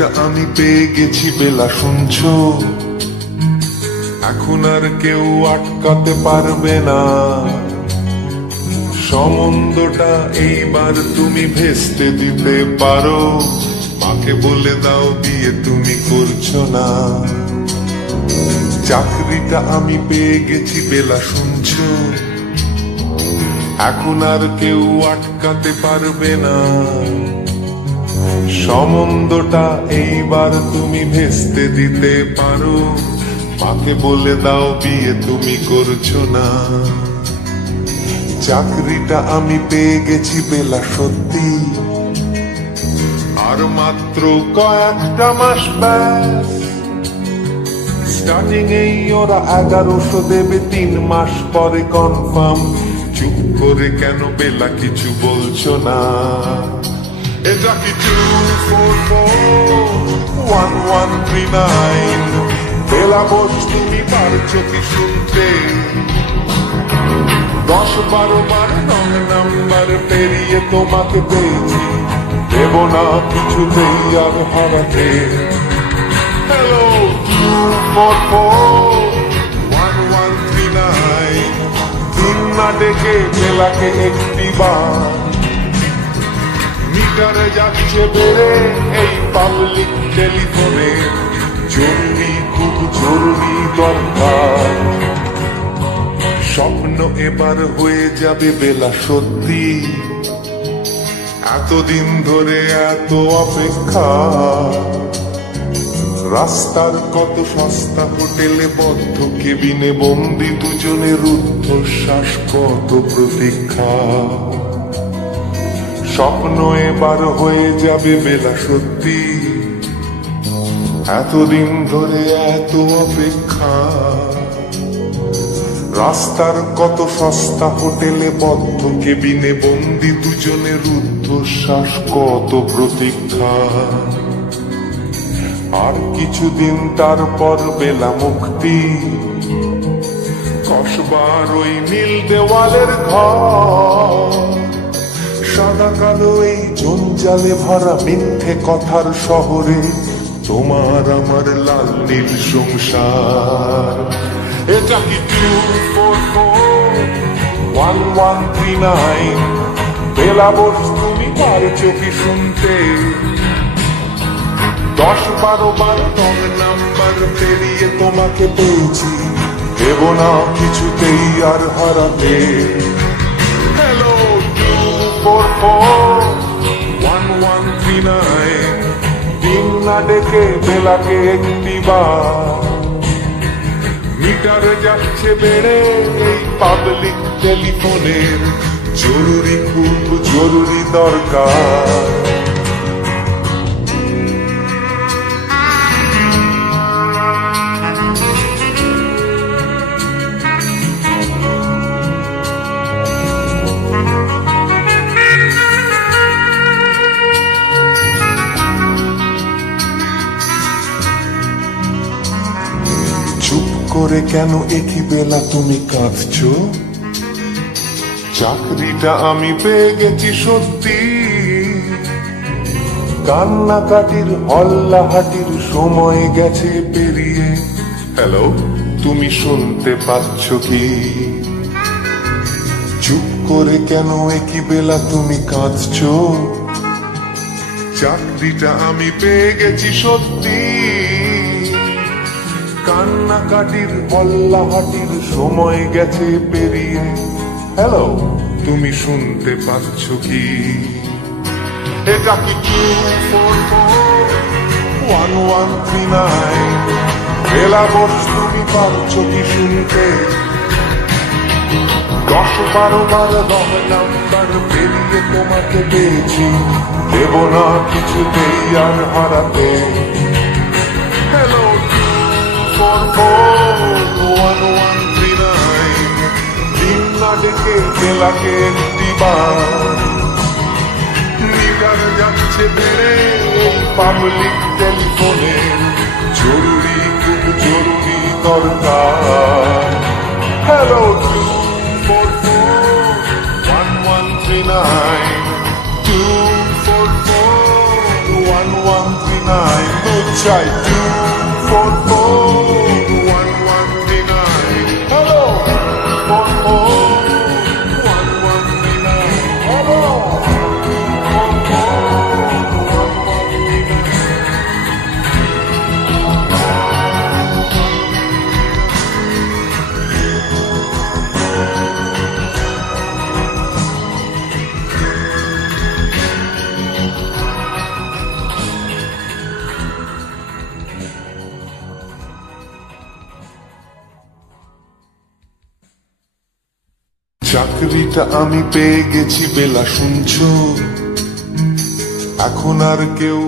চাকরিটা আমি পেয়ে গেছি বেলা, শুনছো? এখন আর কেউ আটকাতে পারবে না। সম্বন্ধটা এইবার তুমি ভেস্তে দিতে পারো। মাকে বলে দাও বিয়ে তুমি করছো না। চাকরিটা আমি পেয়ে গেছি বেলা, শুনছো? এখন আর কেউ আটকাতে পারবে না। সম্বন্ধটা এইবার তুমি ভেস্তে দিতে পারো। মাকে বলে দাও বিয়ে তুমি করছো না। চাকরিটা আমি পেয়ে গেছি বেলা, সত্যি। আর মাত্র কয়েকটা মাস ব্যাস। স্টার্টিং এই ওরা 1100 দেবে, 3 মাস পরে কনফার্ম। চুপ করে কেন বেলা কিছু বলছো না? এটা কি 2441139? বেলা বোস তুমি পারছো কি শুনতে? 10-12 বার রং নাম্বার পেরিয়ে তোমাকে পেয়েছি, দেব না কিছুতেই আর হারাতে। হ্যালো 2441139, দিন না ডেকে বেলাকে একটি বার। মিটারে যাচ্ছে বেড়ে এই পাবলিক টেলিফোনে, জরুরি খুব জরুরি দরকার। স্বপ্ন এবার হয়ে যাবে বেলা, সত্যি। এতদিন ধরে এত অপেক্ষা। রাস্তার কত সস্তা হোটেলে বদ্ধ কেবিনে বন্দি দুজনের রুদ্ধশ্বাস, কত প্রতীক্ষা। স্বপ্ন এবার হয়ে যাবে বেলা, সত্যি। এতদিন ধরে এত অপেক্ষা। রাস্তার কত সস্তা হোটেলে বদ্ধ কেবিনে বন্দি দুজনের রুদ্ধশ্বাস, কত প্রতীক্ষা। আর কিছুদিন তারপর বেলা মুক্তি। কসবার ওই নীল দেওয়ালের ঘর, সাদা কালো এই জঞ্জালে ভরা মিথ্যে কথার শহরে তোমার আমার লাল নীল সংসার। এটা কি 2441139? বেলা বোস তুমি পারছো কি শুনতে? 10-12 বার রং নাম্বার পেরিয়ে তোমাকে পেয়েছি, দেব না কিছুতেই আর হারাতে। হ্যালো 2441139, দিন না ডেকে বেলাকে একটি বার। মিটারে যাচ্ছে বেড়ে এই পাবলিক টেলিফোনের, জরুরি খুব জরুরি দরকার। চুপ করে কেন একই বেলা তুমি কাঁদছো? চাকরিটা আমি পেয়ে গেছি সত্যি। কান্নাকাটির হল্লাহাটির সময় গেছে পেরিয়ে। হ্যালো তুমি শুনতে পাচ্ছ কি? চুপ করে কেন একই বেলা তুমি কাঁদছো? চাকরিটা আমি পেয়ে গেছি সত্যি। কান্নাকাটির হল্লাহাটির সময় গেছে পেরিয়ে। হ্যালো তুমি শুনতে পাচ্ছ কি? এটা কি 2441139? বেলা বোস তুমি পারছো কি শুনতে? 10-12 বার রং নাম্বার পেরিয়ে তোমাকে পেয়েছি, দেব না কিছুতেই আর হারাতে। হ্যালো 2441139, দিন না ডেকে বেলাকে একটি বার। মিটার যাচ্ছে বেড়ে পাবলিক টেলিফোনে, জরুরি খুব জরুরি দরকার। হ্যালো 2441139, 2441139। চাই 2441139 হ্যালো 441139 হ্যালো 441139 চাকরিটা আমি পেয়ে গেছি বেলা শুনছো এখন আর কেউ